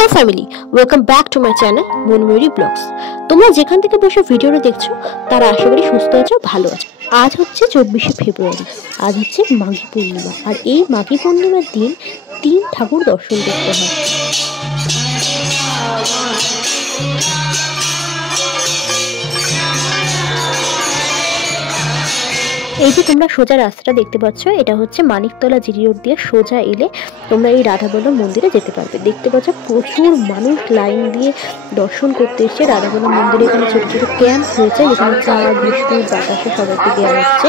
Hello family, welcome back to my channel Monmoyuri blogs. তোমরা যেখান থেকে বসে ভিডিওটা দেখছো তারা আশা করি সুস্থ আছো, ভালো আছো। আজ হচ্ছে 24শে ফেব্রুয়ারি, আজ হচ্ছে মাঘী পূর্ণিমা। আর এই মাঘী পূর্ণিমার দিন 3 ঠাকুর দর্শন করতে হয়। এই যে তোমরা সোজা রাস্তাটা দেখতে পাচ্ছ, এটা হচ্ছে মানিকতলা জিডি রোড দিয়ে সোজা এলে তোমরা এই রাধাবল্লভ মন্দিরে যেতে পারবে। দেখতে পাচ্ছ প্রচুর মানুষ লাইন দিয়ে দর্শন করতে এসছে রাধাবল্লভ মন্দিরে। এখানে ছোট ছোট ক্যাম্প হয়েছে, যেখানে চা বিস্কুট বাতাসে সবাইকে দেওয়া হচ্ছে।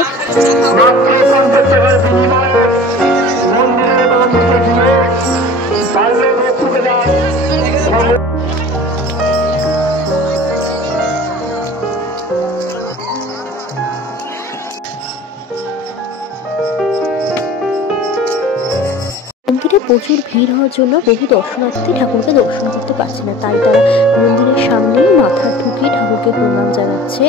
মন্দিরে প্রচুর ভিড় হওয়ার জন্য বহু দর্শনার্থী ঠাকুরকে দর্শন করতে পারছে না, তাই তারা মন্দিরের সামনেই মাথা ঠুকে ঠাকুরকে প্রণাম জানাচ্ছে।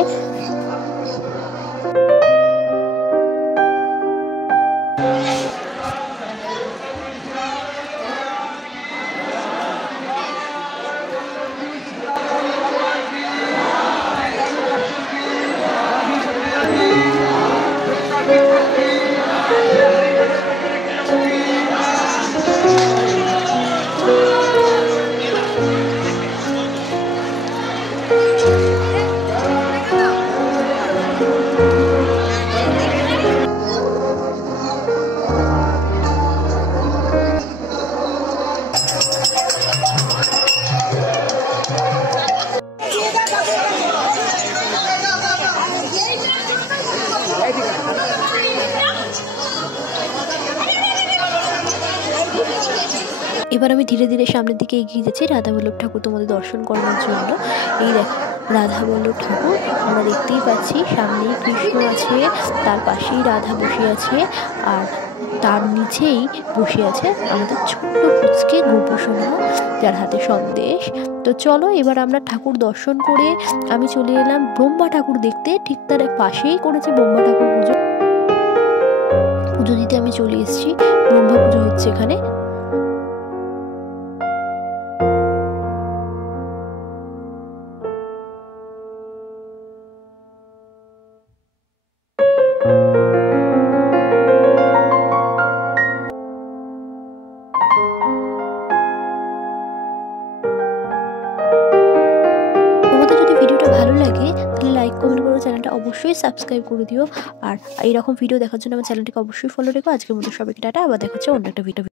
এবার আমি ধীরে ধীরে সামনের দিকে এগিয়ে যাচ্ছি রাধাবল্লভ ঠাকুর তোমাদের দর্শন করানোর জন্য। এই দেখো রাধাবল্লভ ঠাকুর আমরা দেখতেই পাচ্ছি, সামনেই কৃষ্ণ আছে, তার পাশেই রাধা বসে আছে, আর তার নিচেই বসে আছে আমাদের ছোট্ট কুচকে গোপসোনা, যার হাতে সন্দেশ। তো চলো এবার আমরা ঠাকুর দর্শন করে আমি চলে এলাম ব্রহ্মা ঠাকুর দেখতে। ঠিক তার পাশেই করেছে ব্রহ্মা ঠাকুর পুজো। পুজো দিতে আমি চলে এসেছি, ব্রহ্মা পুজো হচ্ছে এখানে। ভালো লাগে তাহলে লাইক কমেন্ট করো, চ্যানেলটা অবশ্যই সাবস্ক্রাইব করে দিও। আর এইরকম ভিডিও দেখার জন্য আমার চ্যানেলটিকে অবশ্যই ফলো রেখো। আজকের মতো সবাইকে টাটা, আবার দেখা হচ্ছে অন্য একটা ভিডিও।